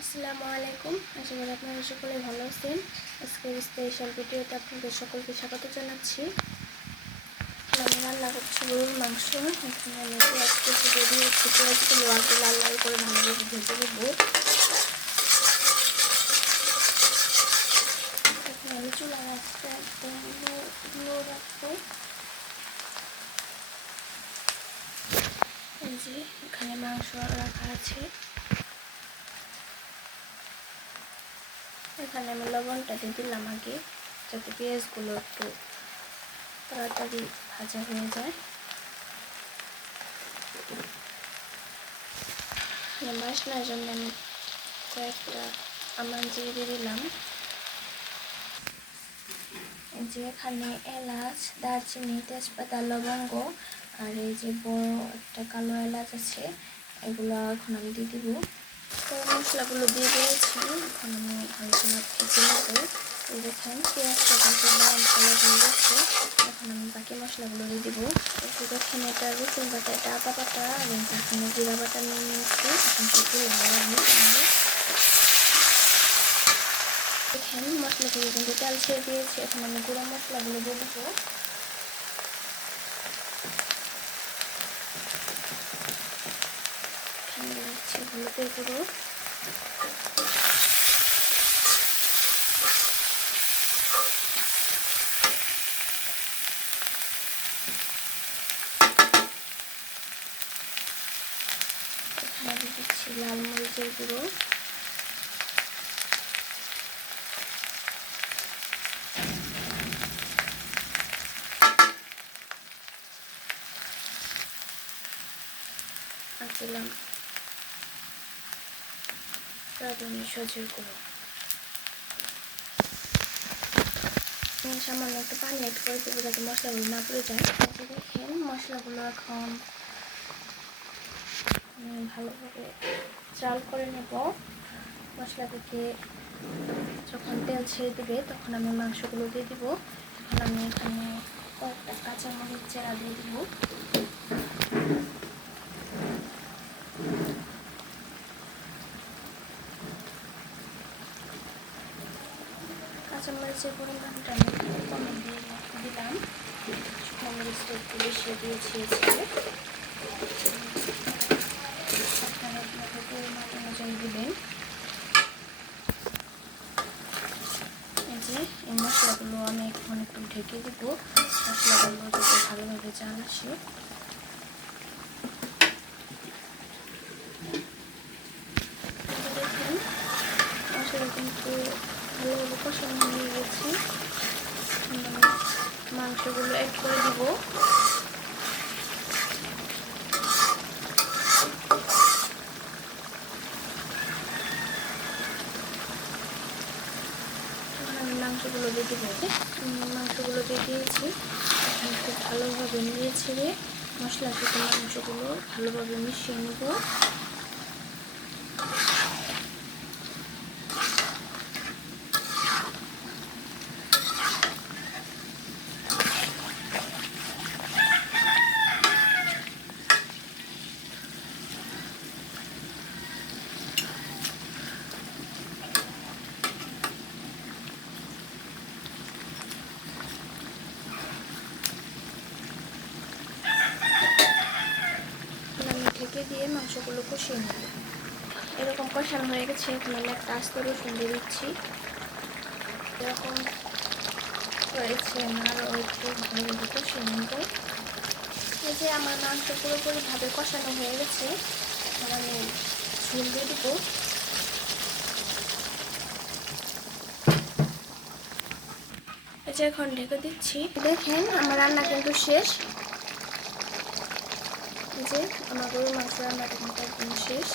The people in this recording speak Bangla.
আসসালামু আলাইকুম। আশা করি আপনারা সকলে ভালো আছেন। আজকের স্পেশাল ভিডিওতে আপনাদের সকলকে স্বাগত জানাচ্ছি। আমি রান্না করছি গরুর মাংস। এখানে আমি পেঁয়াজ কেটে দিয়ে দিয়েছি। পেঁয়াজগুলো আগে লাল লাল করে ভালোভাবে ভেজে নেব। এখন আমি চুলা রাখতে একদম লো রাখবো। এই যে এখানে মাংস রাখা আছে। এখানে আমি লবণটা দিয়ে দিলাম আগে, যাতে পেঁয়াজগুলো একটু তাড়াতাড়ি ভাজা হয়ে যায়। বাসনার জন্য আমি কয়েকটা আমন্ড জিরে দিয়ে দিলাম। যে এখানে এলাচ, দারচিনি, তেজপাতা, লবঙ্গ আর এই যে বড় একটা কালো এলাচ আছে, এগুলো এখন আমি দিয়ে দিব। মশলাগুলো দিয়ে দিয়েছি। এখন আমি হালকা ভেজে নেবো। দেখেন পেঁয়াজটা কিন্তু ব্রাউন কালার হয়ে গেছে। এখন আমি বাকি মশলাগুলো দিয়ে দিব। একটু দেখেন এটা রসুন বাটা, এটা আদা বাটা আর এখানে জিরা বাটা নিয়ে নিয়েছি। এখন সেগুলো আমি দেখেন মশলাগুলো কিন্তু তেল ছেড়ে দিয়েছি। এখন আমি গুঁড়ো মশলাগুলো দিয়ে দেবো। এখানে দিচ্ছি হলুদের গুঁড়ো, এখানে দিচ্ছি লাল মরিচের গুঁড়ো, আর দিলাম রাঁধুনি সজের গুঁড়ো। সামান্য একটু পানি অ্যাড করে দেবো যাতে মশলাগুলো না পড়ে যায়। দেখেন মশলাগুলো এখন ভালোভাবে চাল করে নেব। মশলা থেকে যখন তেল ছেড়ে দেবে তখন আমি মাংসগুলো দিয়ে দিব। এখন আমি এখানে কয়েকটা কাঁচামরিচ চেরা দিয়ে দিব। কাঁচামরিচের পরিমাণটা আমি কমে দিয়ে দিলাম। শুকনো মরিচটা একটু বেশি দিয়েছি। আপনারা আপনাদের পরিমাণ অনুযায়ী দেবেন। এই যে এই মশলাগুলো আমি এখন একটু ঢেকে দিব, মশলাগুলো যাতে ভালোভাবে জাল আসে। দেখেন মশলা কিন্তু ভালোভাবে কষানো হয়ে গেছে। মাংসগুলো অ্যাড করে দিব। মাংসগুলো দিয়ে দিব। মাংসগুলো দিয়ে দিয়েছি। এখন খুব ভালোভাবে নিয়ে ছেড়ে মশলার সাথে মাংসগুলো ভালোভাবে মিশিয়ে নেব। ঢেকে দিয়ে মাংসগুলো কষিয়ে নেব। এরকম কষানো হয়ে গেছে। এখন আমি একটা আস্ত রসুন দিয়ে দিচ্ছি। এরকম হয়েছে আমার একটু ভালোভাবে কষিয়ে নেব। এই যে আমার মাংস পুরোপুরিভাবে কষানো হয়ে গেছে। এখন আমি ঝোল দিয়ে দিব। এই যে এখন ঢেকে দিচ্ছি। দেখেন আমার রান্না কিন্তু শেষ। যে আমার গরুর মাংস রান্নাটা কিন্তু একদম শেষ।